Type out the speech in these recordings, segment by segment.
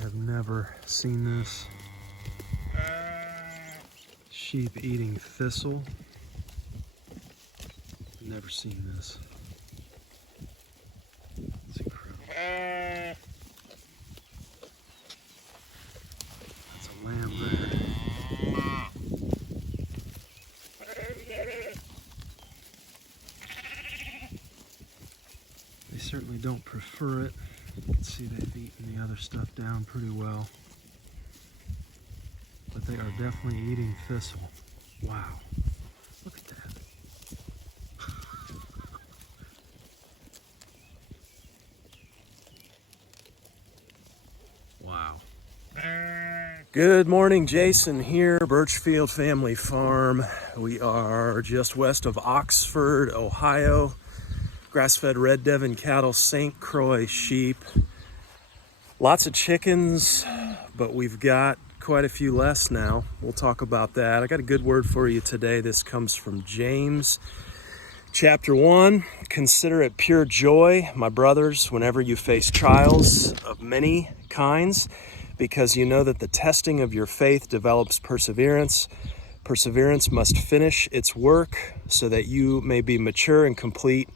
have never seen this. Sheep eating thistle. Never seen this. It's incredible. That's a lamb there. They certainly don't prefer it. You can see they've eaten the other stuff down pretty well. But they are definitely eating thistle. Wow. Look at that. Wow. Good morning, Jason here, Birchfield Family Farm. We are just west of Oxford, Ohio. Grass-fed Red Devon cattle, St Croix sheep. Lots of chickens, but we've got quite a few less now. We'll talk about that. I got a good word for you today. This comes from James. Chapter 1, consider it pure joy, my brothers, whenever you face trials of many kinds, because you know that the testing of your faith develops perseverance. Perseverance must finish its work so that you may be mature and complete,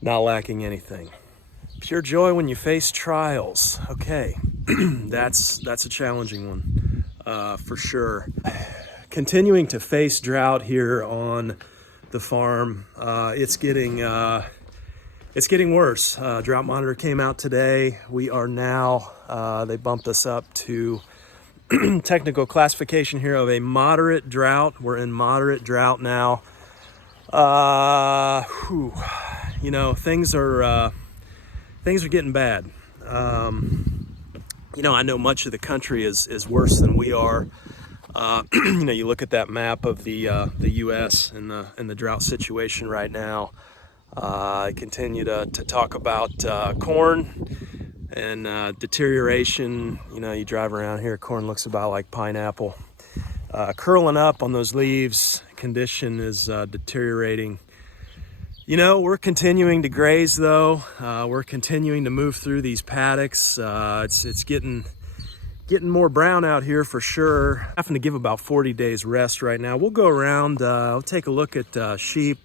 not lacking anything. Pure joy when you face trials. Okay, that's a challenging one, for sure. Continuing to face drought here on the farm. It's getting worse. Drought monitor came out today. We are now, they bumped us up to technical classification here of a moderate drought. We're in moderate drought now. You know, things are getting bad. You know, I know much of the country is worse than we are. You know, you look at that map of the U.S. and the drought situation right now. I continue to talk about corn and deterioration. You know, you drive around here, corn looks about like pineapple. Curling up on those leaves, condition is deteriorating. You know, we're continuing to graze though. We're continuing to move through these paddocks. It's getting more brown out here for sure. Having to give about 40 days rest right now. We'll go around, we'll take a look at sheep,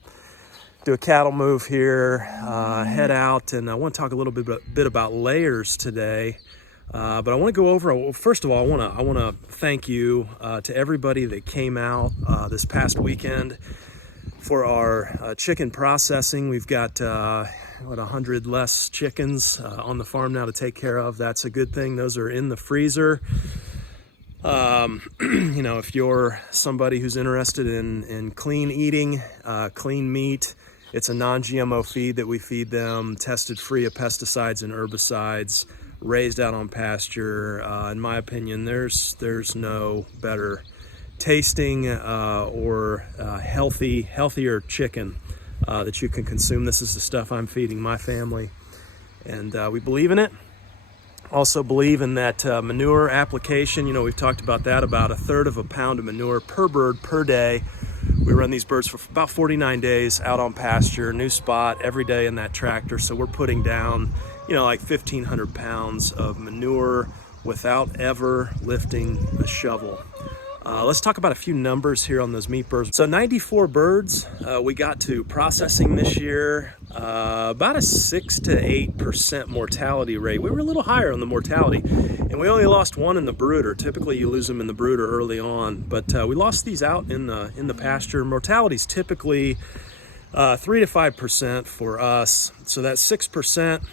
do a cattle move here, head out, and I want to talk a little bit about layers today. But I want to go over, first of all, I want to thank you to everybody that came out this past weekend for our chicken processing. We've got 100 less chickens on the farm now to take care of. That's a good thing. Those are in the freezer. You know, if you're somebody who's interested in clean eating, clean meat, it's a non-GMO feed that we feed them, tested free of pesticides and herbicides, raised out on pasture. In my opinion, there's no better tasting or healthier chicken that you can consume. This is the stuff I'm feeding my family, and we believe in it. Also believe in that manure application. You know, we've talked about that, about 1/3 of a pound of manure per bird per day. We run these birds for about 49 days out on pasture, new spot every day in that tractor. So we're putting down, you know, like 1,500 pounds of manure without ever lifting a shovel. Let's talk about a few numbers here on those meat birds. So 94 birds we got to processing this year, about a 6 to 8% mortality rate. We were a little higher on the mortality, and we only lost one in the brooder. Typically you lose them in the brooder early on, but we lost these out in the pasture. Mortality is typically 3 to 5% for us, so that's 6%.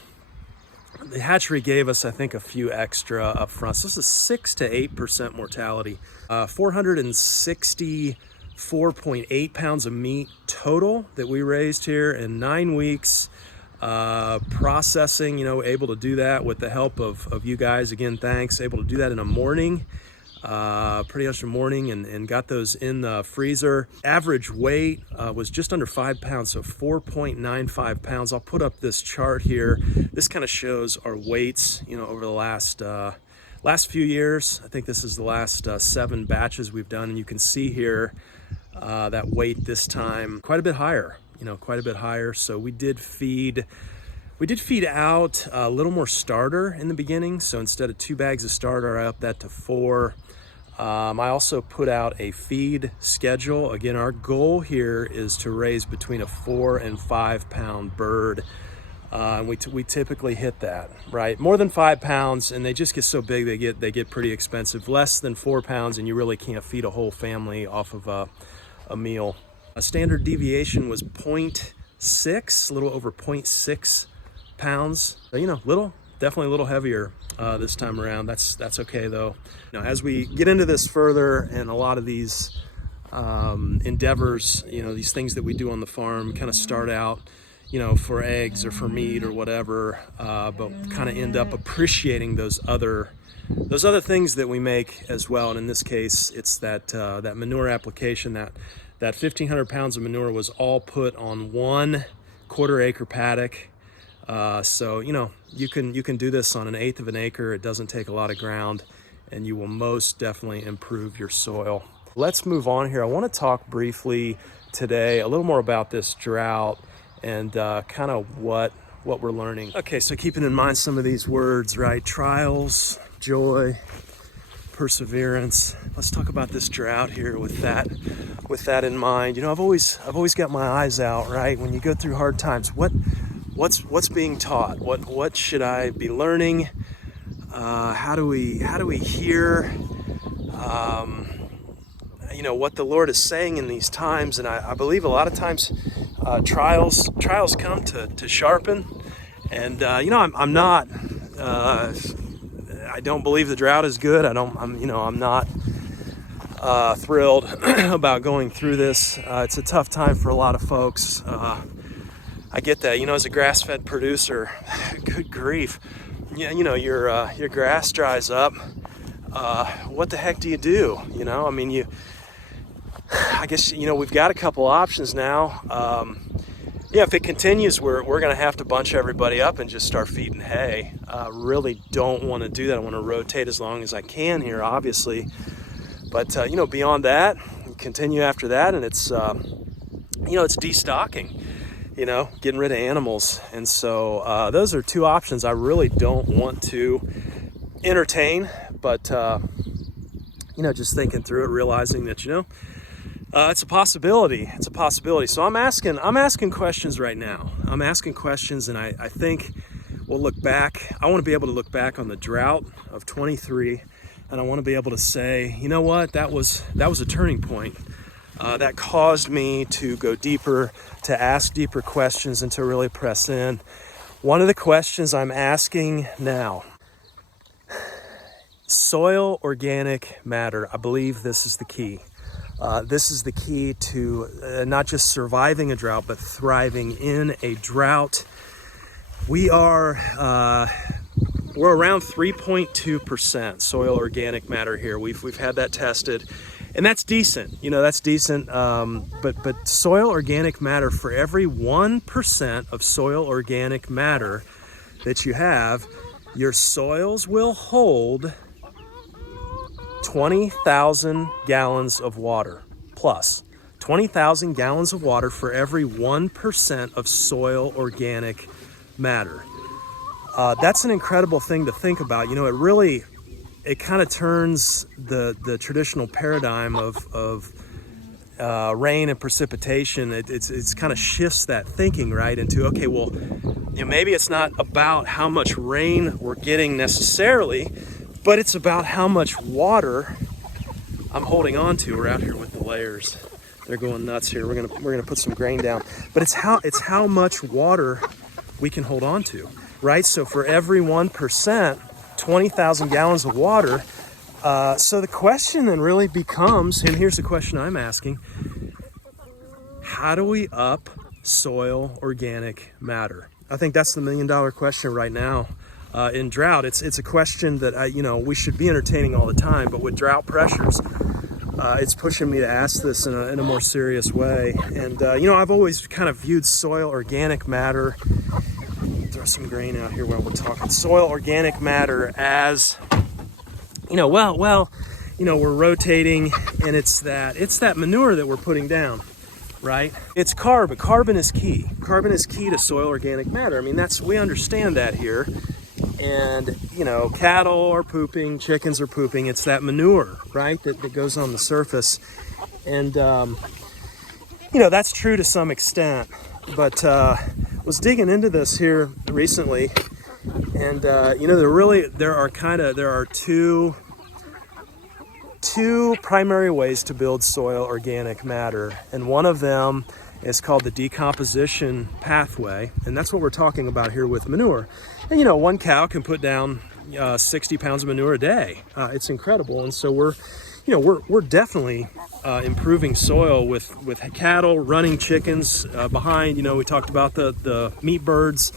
The hatchery gave us, I think, a few extra up front. So this is 6 to 8% mortality. 464.8 pounds of meat total that we raised here in 9 weeks. Processing, you know, able to do that with the help of you guys. Again, thanks. Able to do that in a morning, pretty much a morning, and got those in the freezer. Average weight was just under 5 pounds, so 4.95 pounds. I'll put up this chart here. This kind of shows our weights, you know, over the last few years. I think this is the last 7 batches we've done, and you can see here that weight this time quite a bit higher, you know, quite a bit higher. So we did feed We did feed out a little more starter in the beginning. So instead of 2 bags of starter, I upped that to 4. I also put out a feed schedule. Again, our goal here is to raise between a 4 and 5 pound bird. And we typically hit that, right? More than 5 pounds, and they just get so big, they get pretty expensive. Less than 4 pounds, and you really can't feed a whole family off of a meal. A standard deviation was 0.6, a little over 0.6 pounds. So, you know, definitely a little heavier this time around. That's okay though. You know, as we get into this further, and a lot of these endeavors, you know, these things that we do on the farm kind of start out, you know, for eggs or for meat or whatever, but kind of end up appreciating those other things that we make as well. And in this case, it's that manure application. That 1,500 pounds of manure was all put on 1 1/4 acre paddock. So, you know, you can do this on 1/8 of an acre. It doesn't take a lot of ground, and you will most definitely improve your soil. Let's move on here. I want to talk briefly today a little more about this drought and kind of what we're learning. Okay, so keeping in mind some of these words, right? Trials, joy, perseverance. Let's talk about this drought here with that in mind. You know, I've always got my eyes out, right? When you go through hard times, what's being taught? What should I be learning? How do we hear? You know, what the Lord is saying in these times. And I believe a lot of times trials come to sharpen. And you know, I'm not. I don't believe the drought is good. I'm not thrilled about going through this. It's a tough time for a lot of folks. I get that. You know, as a grass-fed producer, good grief. Yeah, you know, your grass dries up. What the heck do you do? You know, I mean, I guess, you know, we've got a couple options now. Yeah, if it continues, we're going to have to bunch everybody up and just start feeding hay. Really don't want to do that. I want to rotate as long as I can here, obviously. But, you know, beyond that, continue after that, and it's, you know, it's destocking, you know, getting rid of animals. And so those are 2 options I really don't want to entertain. But, you know, just thinking through it, realizing that, you know, it's a possibility. It's a possibility. So I'm asking questions right now. I'm asking questions, and I think we'll look back. I want to be able to look back on the drought of 23, and I want to be able to say, you know what, that was a turning point. That caused me to go deeper, to ask deeper questions, and to really press in. One of the questions I'm asking now: soil organic matter. I believe this is the key. This is the key to not just surviving a drought, but thriving in a drought. We're around 3.2% soil organic matter here. We've had that tested, and that's decent. You know, that's decent. But soil organic matter, for every 1% of soil organic matter that you have, your soils will hold 20,000 gallons of water, plus 20,000 gallons of water for every 1% of soil organic matter. That's an incredible thing to think about. You know, it kind of turns the traditional paradigm of rain and precipitation. It's kind of shifts that thinking, right, into, okay, well, you know, maybe it's not about how much rain we're getting necessarily, but it's about how much water I'm holding on to. We're out here with the layers. They're going nuts here. We're gonna put some grain down. But it's how much water we can hold on to, right? So for every 1%, 20,000 gallons of water. So the question then really becomes, and here's the question I'm asking: how do we up soil organic matter? I think that's the $1 million question right now. In drought, it's a question that we should be entertaining all the time, but with drought pressures, it's pushing me to ask this in a more serious way. And I've always kind of viewed soil organic matter. Throw some grain out here while we're talking. Soil organic matter as, we're rotating, and it's that manure that we're putting down. right? It's carbon. Carbon is key. Carbon is key to soil organic matter. I mean, we understand that here. And, you know, cattle are pooping, chickens are pooping. It's that manure, right, that goes on the surface. And, you know, that's true to some extent. But was digging into this here recently. And, you know, there are two primary ways to build soil organic matter. And one of them is called the decomposition pathway. And that's what we're talking about here with manure. And, you know, one cow can put down 60 pounds of manure a day. It's incredible. And so we're definitely improving soil with cattle, running chickens behind. You know, we talked about the meat birds.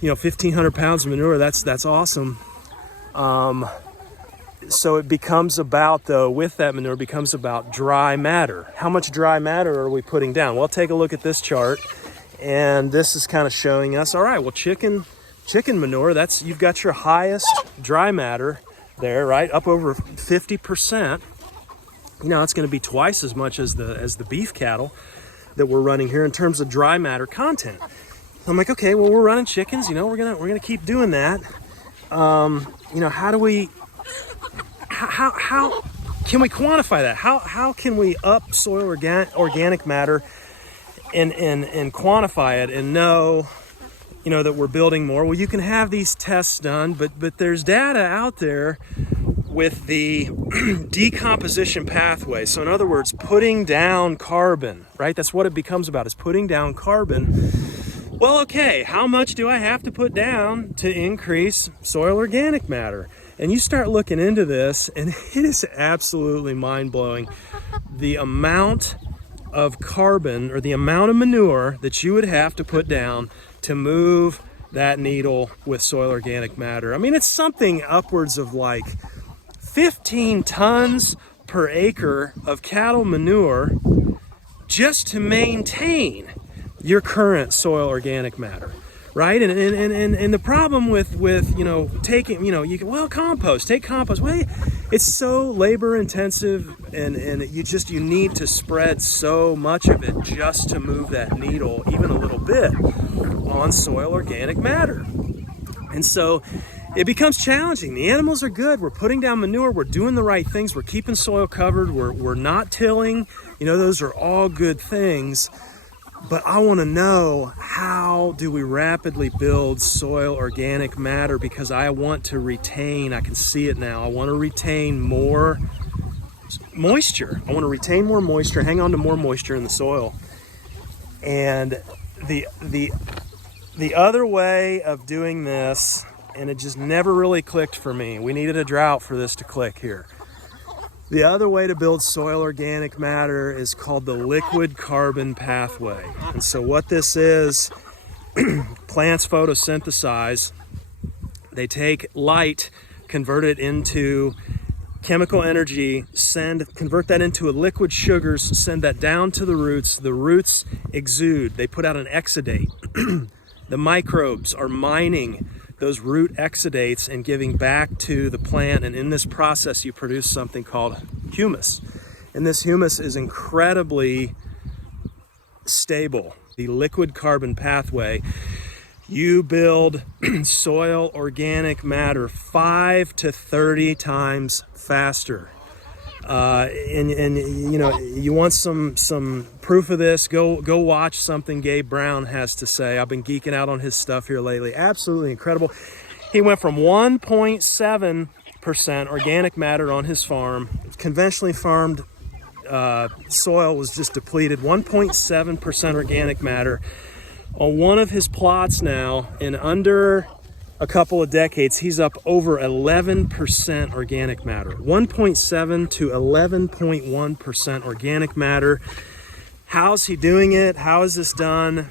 You know, 1,500 pounds of manure, that's awesome. So it becomes about, though, with that manure, becomes about dry matter. How much dry matter are we putting down? Well, take a look at this chart. And this is kind of showing us, all right, well, chicken manure, you've got your highest dry matter there, right? Up over 50%. You know, it's going to be twice as much as the beef cattle that we're running here in terms of dry matter content. I'm like, okay, well, we're running chickens, you know, we're gonna keep doing that. You know, how can we quantify that? How can we up soil organic matter and quantify it and know, you know, that we're building more? Well, you can have these tests done, but there's data out there with the decomposition pathway. So in other words, putting down carbon, right? That's what it becomes about, is putting down carbon. Well, okay, how much do I have to put down to increase soil organic matter? And you start looking into this, and it is absolutely mind-blowing. The amount of carbon, or the amount of manure that you would have to put down to move that needle with soil organic matter. I mean, it's something upwards of like 15 tons per acre of cattle manure just to maintain your current soil organic matter, right? And the problem with you know, taking, you know, take compost. Well, it's so labor intensive, and you need to spread so much of it just to move that needle even a little bit on soil organic matter. And so it becomes challenging. The animals are good. We're putting down manure. We're doing the right things. We're keeping soil covered. We're not tilling. You know, those are all good things. But I want to know, how do we rapidly build soil organic matter? Because I want to retain, I can see it now, I want to retain more moisture. I want to retain more moisture, hang on to more moisture in the soil. And the other way of doing this, and it just never really clicked for me, we needed a drought for this to click here. The other way to build soil organic matter is called the liquid carbon pathway. And so what this is, plants photosynthesize. They take light, convert it into chemical energy, convert that into a liquid sugars, send that down to the roots. The roots exude. They put out an exudate. The microbes are mining those root exudates and giving back to the plant. And in this process, you produce something called humus. And this humus is incredibly stable. The liquid carbon pathway, you build soil organic matter 5 to 30 times faster. And you know, you want some proof of this, go watch something Gabe Brown has to say. I've been geeking out on his stuff here lately. Absolutely incredible. He went from 1.7% organic matter on his farm. Conventionally farmed soil was just depleted. 1.7% organic matter on one of his plots now. In under a couple of decades, he's up over 11% organic matter. 1.7 to 11.1% organic matter. How's he doing it? How is this done?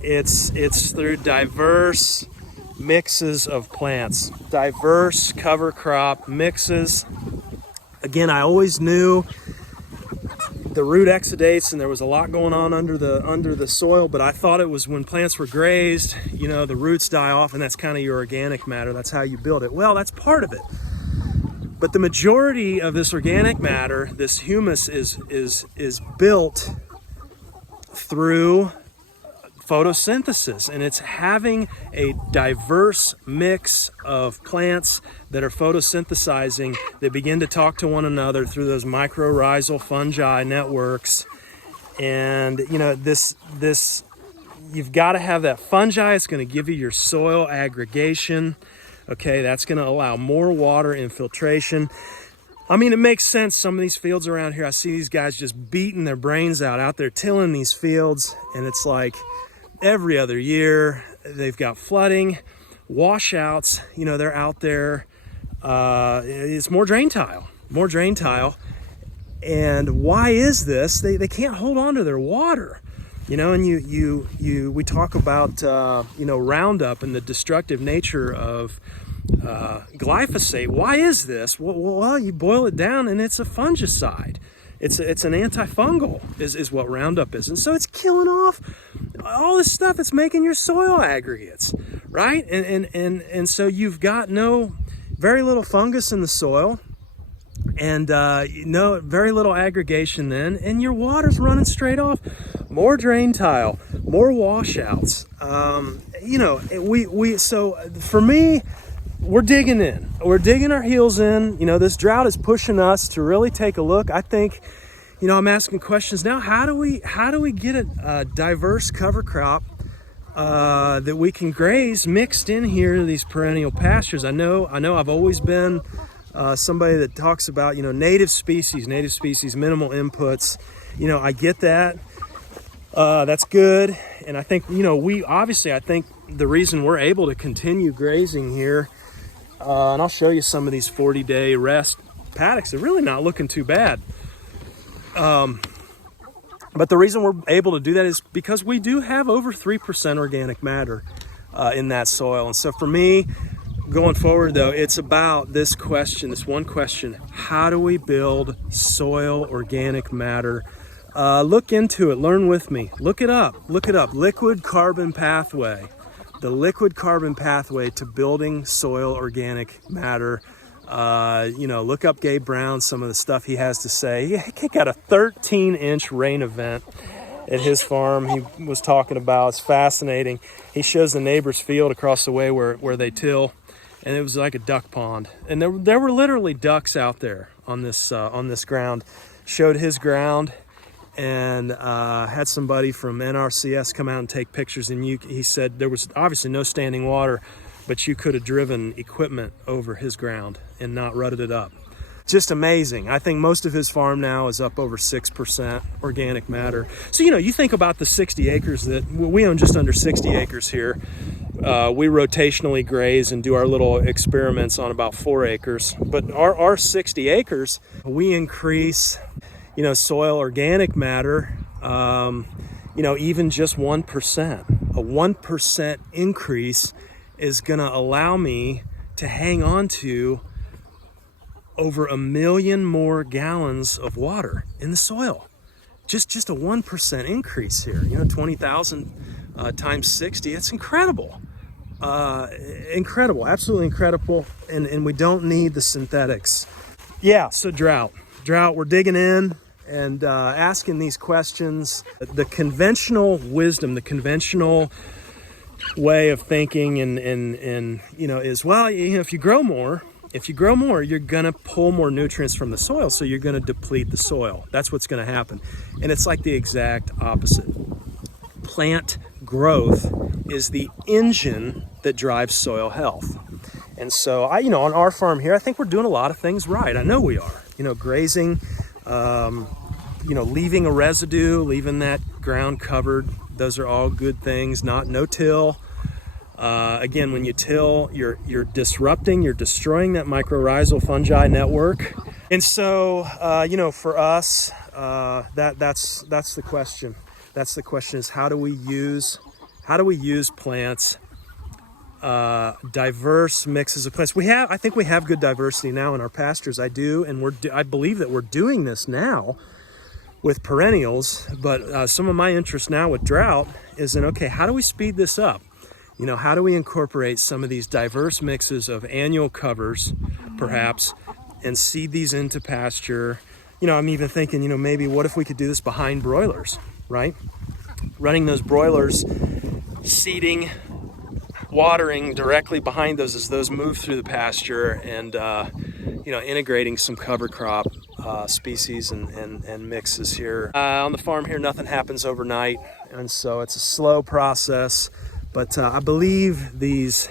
It's through diverse mixes of plants, diverse cover crop mixes. Again, I always knew the root exudates, and there was a lot going on under the soil, but I thought it was when plants were grazed, you know, the roots die off, and that's kind of your organic matter. That's how you build it. Well, that's part of it. But the majority of this organic matter, this humus, is built through photosynthesis, and it's having a diverse mix of plants that are photosynthesizing that begin to talk to one another through those mycorrhizal fungi networks. And you know, this you've got to have that fungi. It's going to give you your soil aggregation. Okay, that's going to allow more water infiltration. I mean, it makes sense. Some of these fields around here, I see these guys just beating their brains out there tilling these fields, and it's like every other year they've got flooding, washouts. You know, they're out there. It's more drain tile. And why is this? They can't hold on to their water. You know, and we talk about you know, Roundup and the destructive nature of glyphosate. Why is this? Well, you boil it down and it's a fungicide. It's an antifungal is what Roundup is. And so it's killing off all this stuff that's making your soil aggregates, right? And so you've got very little fungus in the soil, and very little aggregation then, and your water's running straight off. More drain tile, more washouts. You know, so for me, we're digging in. We're digging our heels in. You know, this drought is pushing us to really take a look. I think, you know, I'm asking questions now. How do we get a diverse cover crop that we can graze mixed in here to these perennial pastures? I know I've always been somebody that talks about, you know, native species, minimal inputs. You know, I get that. That's good. And I think, you know, I think the reason we're able to continue grazing here, and I'll show you some of these 40-day rest paddocks, they're really not looking too bad. But the reason we're able to do that is because we do have over 3% organic matter in that soil. And so for me, going forward though, it's about this one question: how do we build soil organic matter? Look into it, learn with me, look it up, liquid carbon pathway, the liquid carbon pathway to building soil organic matter. You know, look up Gabe Brown, some of the stuff he has to say. He got a 13-inch rain event at his farm he was talking about. It's fascinating. He shows the neighbor's field across the way where they till, and it was like a duck pond. And there were literally ducks out there on this ground. Showed his ground, and had somebody from NRCS come out and take pictures. And he said there was obviously no standing water, but you could have driven equipment over his ground and not rutted it up. Just amazing. I think most of his farm now is up over 6% organic matter. So, you know, you think about the 60 acres that we own, just under 60 acres here. We rotationally graze and do our little experiments on about 4 acres. But our 60 acres, we increase, you know, soil organic matter, you know, even just 1%. A 1% increase is going to allow me to hang on to over 1 million more gallons of water in the soil. Just a 1% increase here. You know, 20,000 times 60. It's incredible. Incredible, absolutely incredible. And we don't need the synthetics. Yeah, so drought, we're digging in and asking these questions. The conventional wisdom, the conventional way of thinking and you know, is, well, you know, if you grow more, you're gonna pull more nutrients from the soil, so you're gonna deplete the soil. That's what's gonna happen. And it's like the exact opposite. Plant growth is the engine that drives soil health. And so you know, on our farm here, I think we're doing a lot of things right. I know we are. You know, grazing, you know, leaving a residue, leaving that ground covered. Those are all good things. No till. Again, when you till, you're disrupting, you're destroying that mycorrhizal fungi network. And so, you know, for us, that's the question. That's the question: is how do we use plants, diverse mixes of plants? I think we have good diversity now in our pastures. I do, and I believe that we're doing this now with perennials, but some of my interest now with drought is in, okay, how do we speed this up? You know, how do we incorporate some of these diverse mixes of annual covers, perhaps, and seed these into pasture? You know, I'm even thinking, you know, maybe what if we could do this behind broilers, right? running those broilers, seeding, watering directly behind those as those move through the pasture, and integrating some cover crop species and mixes here. On the farm here, nothing happens overnight, and so it's a slow process, but I believe these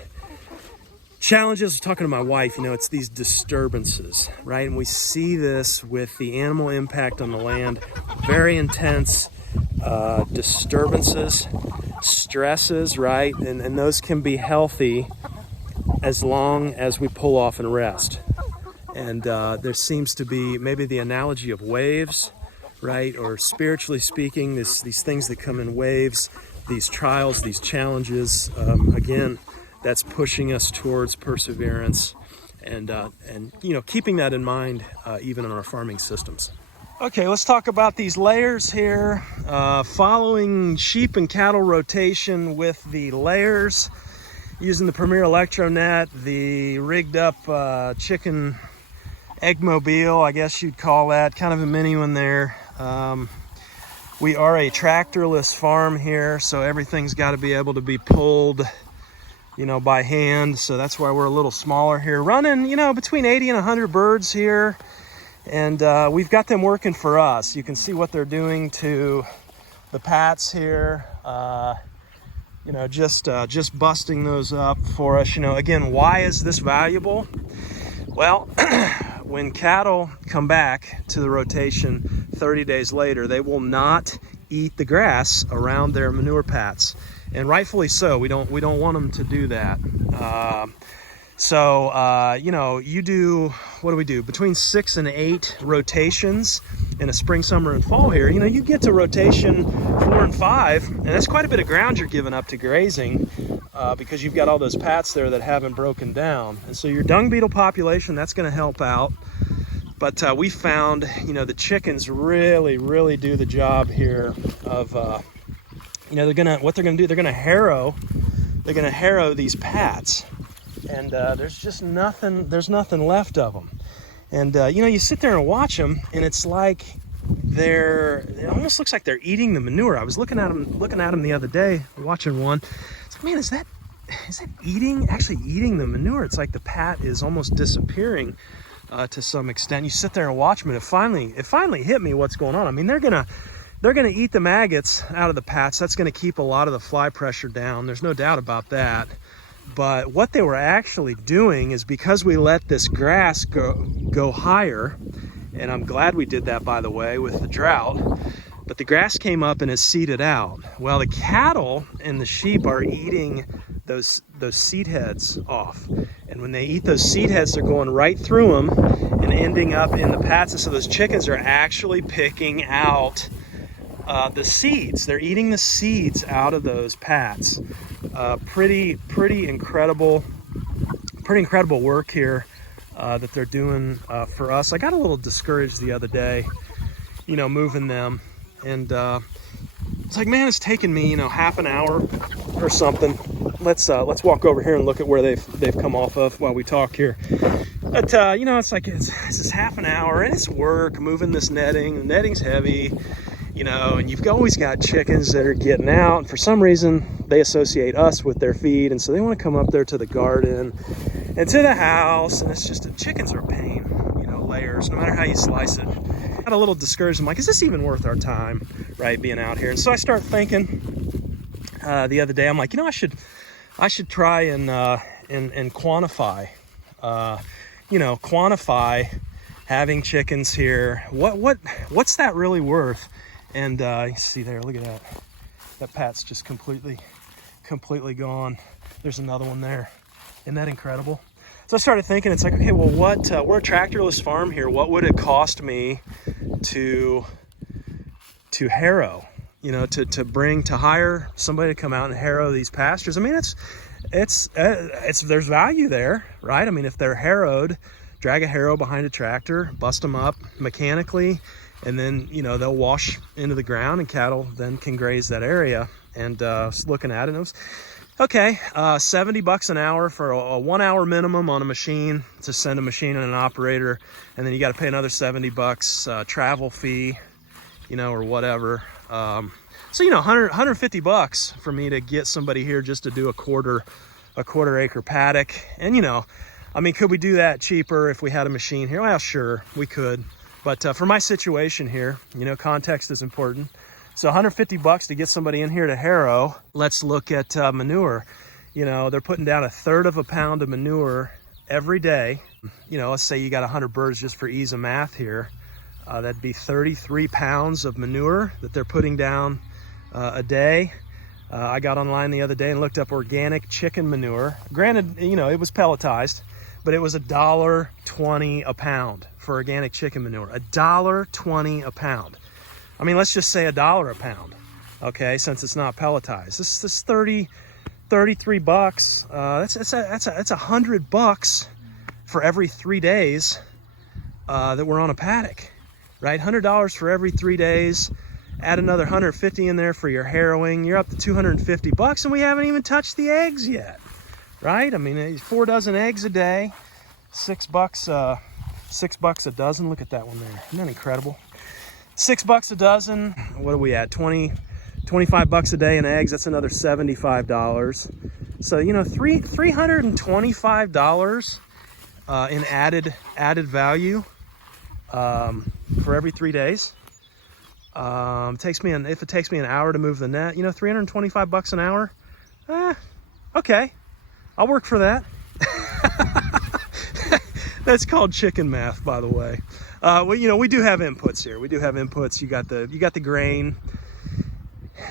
challenges, I was talking to my wife, it's these disturbances, right? And we see this with the animal impact on the land, very intense disturbances, stresses, right? And those can be healthy as long as we pull off and rest. And there seems to be maybe the analogy of waves, right? Or spiritually speaking, these things that come in waves, these trials, these challenges, again, that's pushing us towards perseverance and keeping that in mind even in our farming systems. Okay, let's talk about these layers here. Following sheep and cattle rotation with the layers, using the Premier Electro Net, the rigged up chicken eggmobile, I guess you'd call that, kind of a mini one there. We are a tractorless farm here, so everything's got to be able to be pulled by hand, so that's why we're a little smaller here, running between 80 and 100 birds here, and we've got them working for us. You can see what they're doing to the pats here, just busting those up for us. Again, why is this valuable? Well, when cattle come back to the rotation 30 days later, they will not eat the grass around their manure pats. And rightfully so. We don't want them to do that. You do, what do? Between 6 and 8 rotations in a spring, summer, and fall here. You get to rotation 4 and 5, and that's quite a bit of ground you're giving up to grazing because you've got all those pats there that haven't broken down. And so your dung beetle population, that's going to help out. But we found, the chickens really, really do the job here of... they're gonna harrow these pats, and there's nothing left of them. And you sit there and watch them, and it's like it almost looks like they're eating the manure. I was looking at them the other day, watching one. It's like, man, is that actually eating the manure? It's like the pat is almost disappearing to some extent. You sit there and watch them, and it finally hit me what's going on. I mean, they're gonna eat the maggots out of the pats. That's gonna keep a lot of the fly pressure down. There's no doubt about that. But what they were actually doing is, because we let this grass go higher, and I'm glad we did that, by the way, with the drought, but the grass came up and is seeded out. Well, the cattle and the sheep are eating those seed heads off. And when they eat those seed heads, they're going right through them and ending up in the pats. And so those chickens are actually picking out the seeds. They're eating the seeds out of those pats. Pretty incredible work here that they're doing for us. I got a little discouraged the other day, moving them, and it's like, man, it's taken me half an hour or something. Let's walk over here and look at where they've come off of while we talk here. But it's like it's just half an hour, and it's work moving this netting. The netting's heavy. And you've always got chickens that are getting out, and for some reason they associate us with their feed, and so they want to come up there to the garden and to the house, and it's just, the chickens are a pain, layers, no matter how you slice it. I got a little discouraged. I'm like, is this even worth our time, right, being out here? And so I start thinking the other day, I'm like, I should try and quantify, quantify having chickens here. What's that really worth? And you see there, look at that. That pat's just completely gone. There's another one there. Isn't that incredible? So I started thinking, it's like, okay, well, we're a tractorless farm here. What would it cost me to harrow? To hire somebody to come out and harrow these pastures. I mean, it's there's value there, right? I mean, if they're harrowed, drag a harrow behind a tractor, bust them up mechanically, and then they'll wash into the ground, and cattle then can graze that area. And looking at it, it was okay, $70 an hour for a 1 hour minimum on a machine to send a machine and an operator, and then you got to pay another $70 travel fee or whatever. So, $150 for me to get somebody here just to do a quarter acre paddock. And, could we do that cheaper if we had a machine here? Well, sure, we could. But for my situation here, context is important. So $150 to get somebody in here to harrow. Let's look at manure. They're putting down 1/3 pound of manure every day. Let's say you got 100 birds just for ease of math here. That'd be 33 pounds of manure that they're putting down a day. I got online the other day and looked up organic chicken manure. Granted, it was pelletized, but it was $1.20 a pound for organic chicken manure. $1.20 a pound. Let's just say $1 a pound, okay, since it's not pelletized. This is $33. That's $100 for every 3 days that we're on a paddock, right? $100 for every 3 days. Add another $150 in there for your harrowing. You're up to $250, and we haven't even touched the eggs yet, right? 4 dozen eggs a day, $6 a dozen. Look at that one there. Isn't that incredible? $6 a dozen. What are we at? $25 a day in eggs. That's another $75. So $325 in added value for every 3 days. If it takes me an hour to move the net, $325 an hour. Okay, I'll work for that. That's called chicken math, by the way. We do have inputs here. We do have inputs. You got the grain,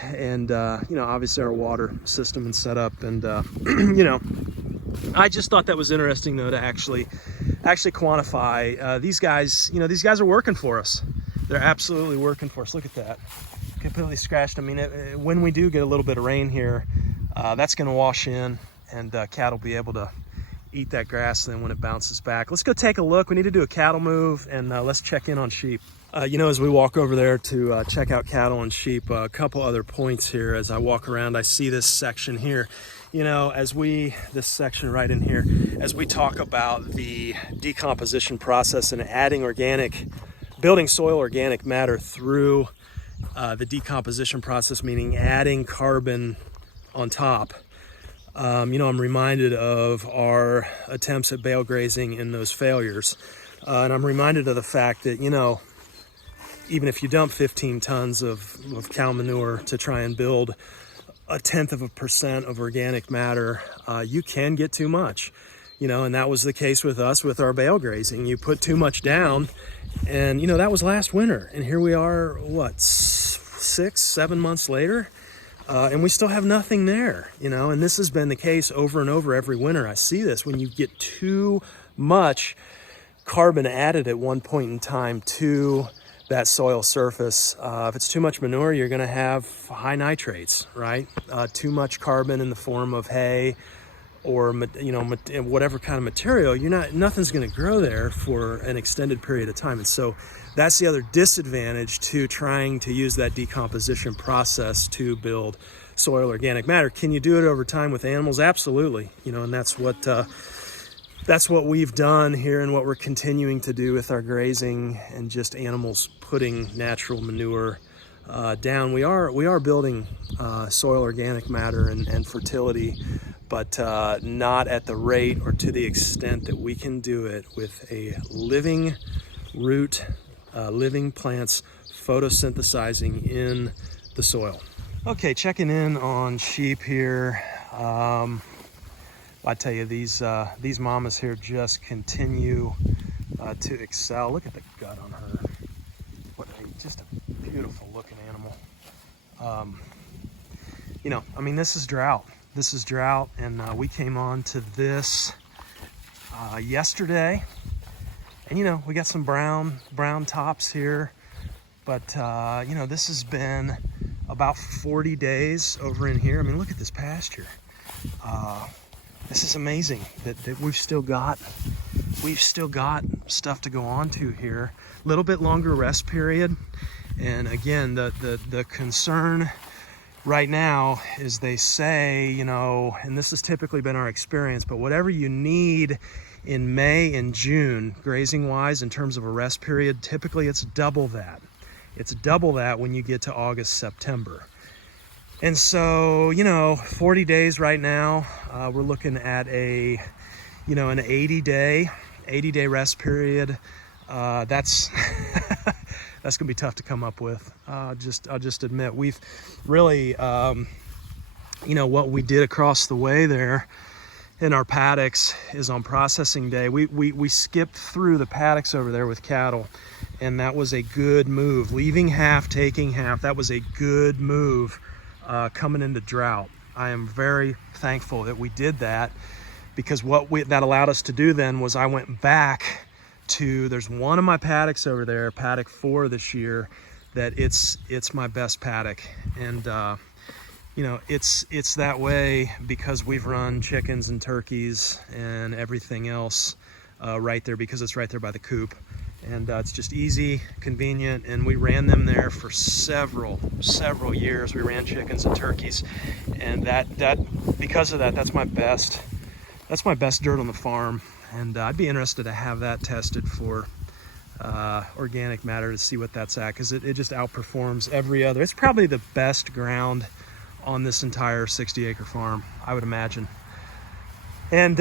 and obviously our water system and setup, and I just thought that was interesting though to actually quantify these guys. These guys are working for us. They're absolutely working for us. Look at that, completely scratched. When we do get a little bit of rain here, that's going to wash in, and cattle be able to eat that grass then when it bounces back. Let's go take a look. We need to do a cattle move, and let's check in on sheep. As we walk over there to check out cattle and sheep, a couple other points here. As I walk around, I see this section here. This section right in here, as we talk about the decomposition process and building soil organic matter through the decomposition process, meaning adding carbon on top. I'm reminded of our attempts at bale grazing and those failures. And I'm reminded of the fact that, even if you dump 15 tons of cow manure to try and build 0.1% of organic matter, you can get too much, and that was the case with us with our bale grazing. You put too much down, and, that was last winter. And here we are, 6-7 months later? And we still have nothing there, and this has been the case over and over every winter. I see this when you get too much carbon added at one point in time to that soil surface. If it's too much manure, you're going to have high nitrates, right? Too much carbon in the form of hay or, whatever kind of material, nothing's going to grow there for an extended period of time. And so that's the other disadvantage to trying to use that decomposition process to build soil organic matter. Can you do it over time with animals? Absolutely. And that's what we've done here, and what we're continuing to do with our grazing and just animals putting natural manure down. We are building soil organic matter and fertility, but not at the rate or to the extent that we can do it with a living root, living plants photosynthesizing in the soil. Okay, checking in on sheep here. I tell you, these mamas here just continue to excel. Look at the gut on her. Just a beautiful looking animal. This is drought. This is drought, and we came on to this yesterday, and we got some brown tops here, but this has been about 40 days over in here. Look at this pasture. This is amazing that we've still got stuff to go on to here. A little bit longer rest period, and again, the concern right now is, they say, and this has typically been our experience, but whatever you need in May and June, grazing wise, in terms of a rest period, typically it's double that It's double that when you get to August, September. And so, you know, 40 days right now, we're looking at an 80-day rest period. That's that's gonna be tough to come up with. I'll just admit, we've really, what we did across the way there in our paddocks is on processing day. We skipped through the paddocks over there with cattle, and that was a good move. Leaving half, taking half, that was a good move coming into drought. I am very thankful that we did that, because that allowed us to do then was I went back to, there's one of my paddocks over there, paddock 4 this year, that it's my best paddock. And it's that way because we've run chickens and turkeys and everything else right there, because it's right there by the coop. And it's just easy, convenient, and we ran them there for several years. We ran chickens and turkeys, and that because of that, that's my best dirt on the farm. And I'd be interested to have that tested for organic matter to see what that's at, because it just outperforms every other. It's probably the best ground on this entire 60-acre farm, I would imagine. And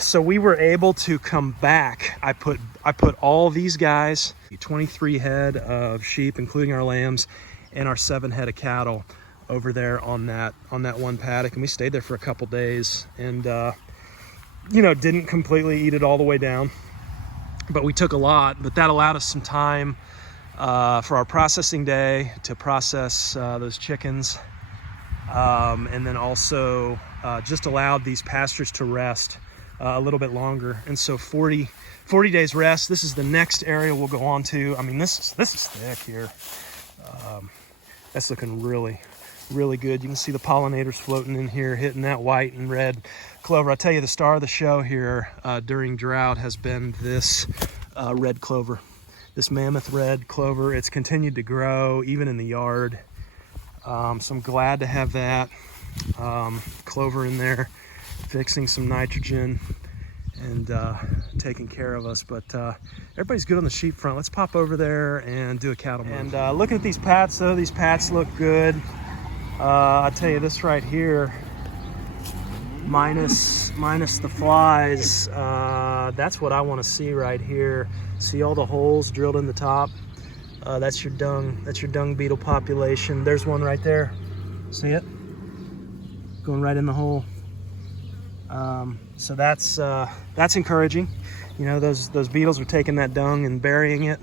so we were able to come back. I put all these guys, 23 head of sheep, including our lambs, and our 7 head of cattle over there on that one paddock, and we stayed there for a couple days, and didn't completely eat it all the way down, but we took a lot. But that allowed us some time for our processing day to process those chickens, and then also just allowed these pastures to rest a little bit longer. And so 40 days rest. This is the next area we'll go on to. I mean, this is thick here. That's looking really good. You can see the pollinators floating in here, hitting that white and red clover. I'll tell you, the star of the show here during drought has been this red clover, this mammoth red clover. It's continued to grow even in the yard. So I'm glad to have that clover in there, fixing some nitrogen and taking care of us. But everybody's good on the sheep front. Let's pop over there and do a cattle move. And looking at these pats, though, these pats look good. I'll tell you, this right here, minus the flies, that's what I want to see right here. See all the holes drilled in the top? That's your dung beetle population. There's one right there. See it? Going right in the hole. So that's encouraging. You know, those beetles are taking that dung and burying it.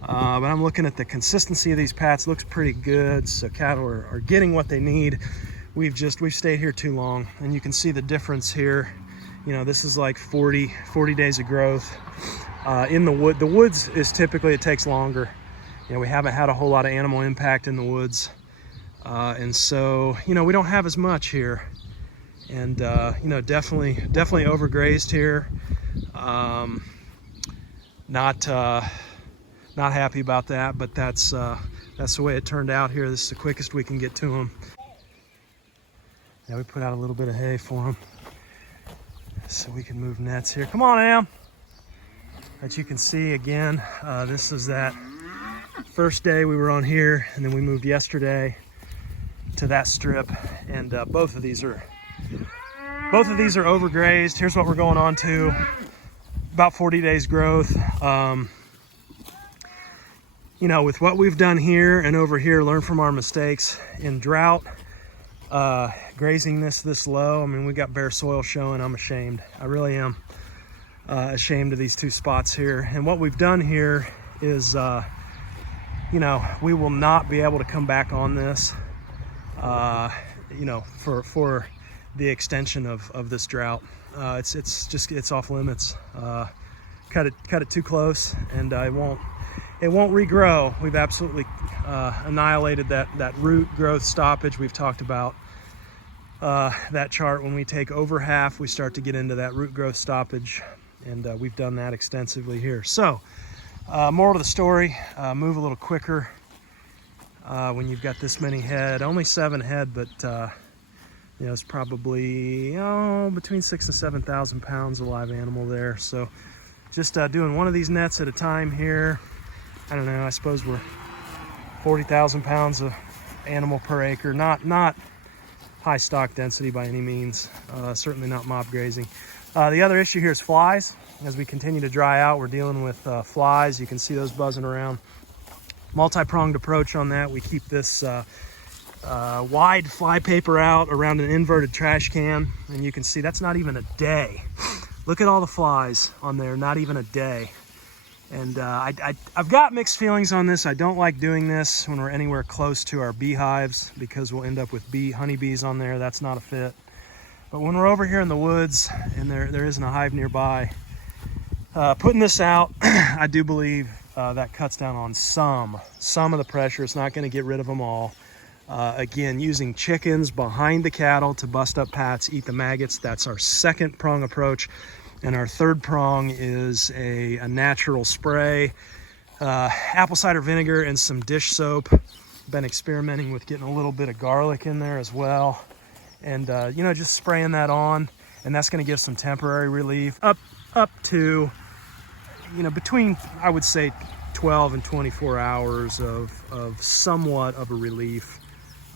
But I'm looking at the consistency of these pats. Looks pretty good. So cattle are getting what they need. We've stayed here too long, and you can see the difference here. You know, this is like 40 days of growth. In the woods is typically, it takes longer. You know, we haven't had a whole lot of animal impact in the woods. And so, you know, we don't have as much here. And, definitely overgrazed here. Not happy about that, but that's the way it turned out here. This is the quickest we can get to them. Yeah, we put out a little bit of hay for them so we can move nets here. Come on, Am. As you can see, again, this is that first day we were on here, and then we moved yesterday to that strip, and both of these are overgrazed. Here's what we're going on to. About 40 days growth. You know, with what we've done here and over here, learn from our mistakes in drought. Grazing this low, I mean, we got bare soil showing. I'm ashamed. I really am ashamed of these two spots here. And what we've done here is, we will not be able to come back on this, for the extension of this drought. It's off limits. Cut it too close, and it won't regrow. We've absolutely annihilated that root growth stoppage. We've talked about that chart. When we take over half, we start to get into that root growth stoppage, and we've done that extensively here. So moral of the story, move a little quicker when you've got this many head. Only 7 head, but it's probably between 6,000 and 7,000 pounds of live animal there. So just doing one of these nets at a time here. I don't know, I suppose we're 40,000 pounds of animal per acre. Not high stock density by any means, certainly not mob grazing. The other issue here is flies. As we continue to dry out, we're dealing with flies. You can see those buzzing around. Multi-pronged approach on that. We keep this wide fly paper out around an inverted trash can, and you can see that's not even a day. Look at all the flies on there, not even a day. And I've got mixed feelings on this. I don't like doing this when we're anywhere close to our beehives because we'll end up with honeybees on there. That's not a fit. But when we're over here in the woods and there isn't a hive nearby, putting this out, I do believe that cuts down on some of the pressure. It's not going to get rid of them all. Again, using chickens behind the cattle to bust up pats, eat the maggots. That's our second prong approach. And our third prong is a natural spray, apple cider vinegar and some dish soap. Been experimenting with getting a little bit of garlic in there as well. And, just spraying that on, and that's going to give some temporary relief up to, between, I would say, 12 and 24 hours of somewhat of a relief.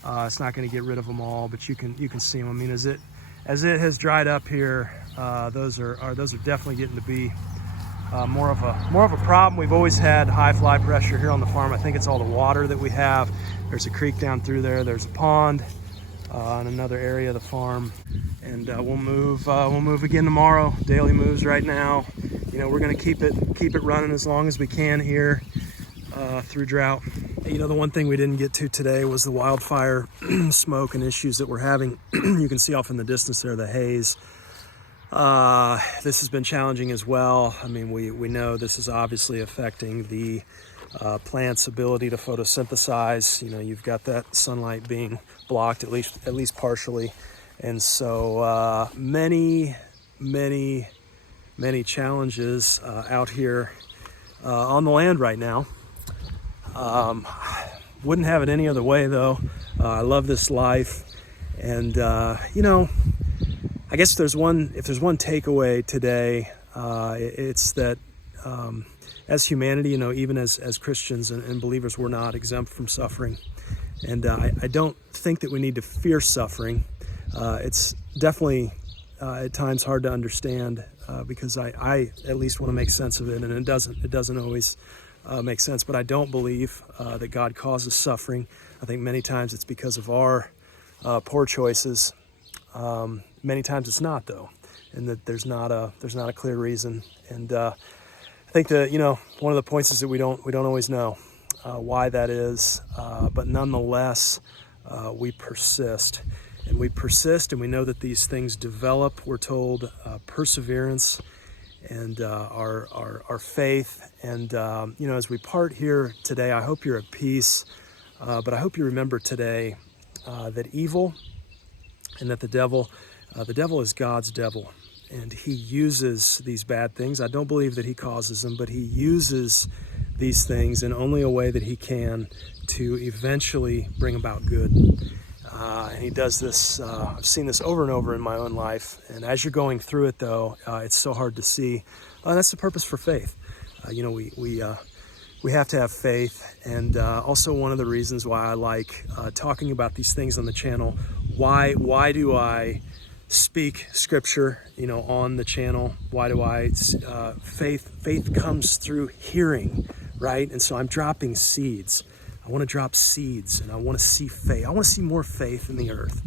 It's not going to get rid of them all, but you can see them. I mean, as it has dried up here, those are definitely getting to be more of a problem. We've always had high fly pressure here on the farm. I think it's all the water that we have. There's a creek down through there. There's a pond in another area of the farm, and we'll move again tomorrow. Daily moves right now. We're going to keep it running as long as we can here through drought. The one thing we didn't get to today was the wildfire smoke and issues that we're having. You can see off in the distance there the haze. This has been challenging as well. I mean, we know this is obviously affecting the plant's ability to photosynthesize. You've got that sunlight being blocked at least partially, and so many challenges out here on the land right now. Wouldn't have it any other way though. I love this life, and I guess if there's one takeaway today, it's that as humanity, even as Christians and believers, we're not exempt from suffering. And I don't think that we need to fear suffering. It's definitely at times hard to understand because I at least want to make sense of it, and it doesn't always make sense. But I don't believe that God causes suffering. I think many times it's because of our poor choices. Many times it's not, though, and that there's not a clear reason. And I think that one of the points is that we don't always know why that is, but nonetheless we persist, and we know that these things develop. We're told perseverance and our faith. And as we part here today, I hope you're at peace, but I hope you remember today that evil and that the devil is God's devil, and he uses these bad things. I don't believe that he causes them, but he uses these things in only a way that he can to eventually bring about good. And he does this. I've seen this over and over in my own life. And as you're going through it, though, it's so hard to see. That's the purpose for faith. We have to have faith. And also one of the reasons why I like talking about these things on the channel. Why do I speak scripture, on the channel? Why do I? Faith comes through hearing, right? And so I'm dropping seeds. I want to drop seeds, and I want to see faith. I want to see more faith in the earth.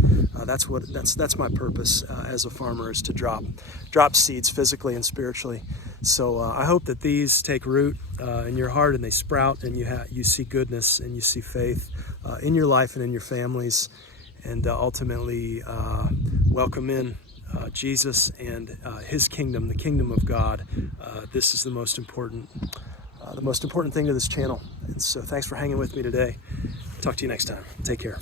That's my purpose as a farmer, is to drop seeds physically and spiritually. So I hope that these take root in your heart, and they sprout, and you see goodness, and you see faith in your life and in your families, and ultimately welcome in Jesus and his kingdom, the kingdom of God. This is the most important thing to this channel. And so thanks for hanging with me today. Talk to you next time. Take care.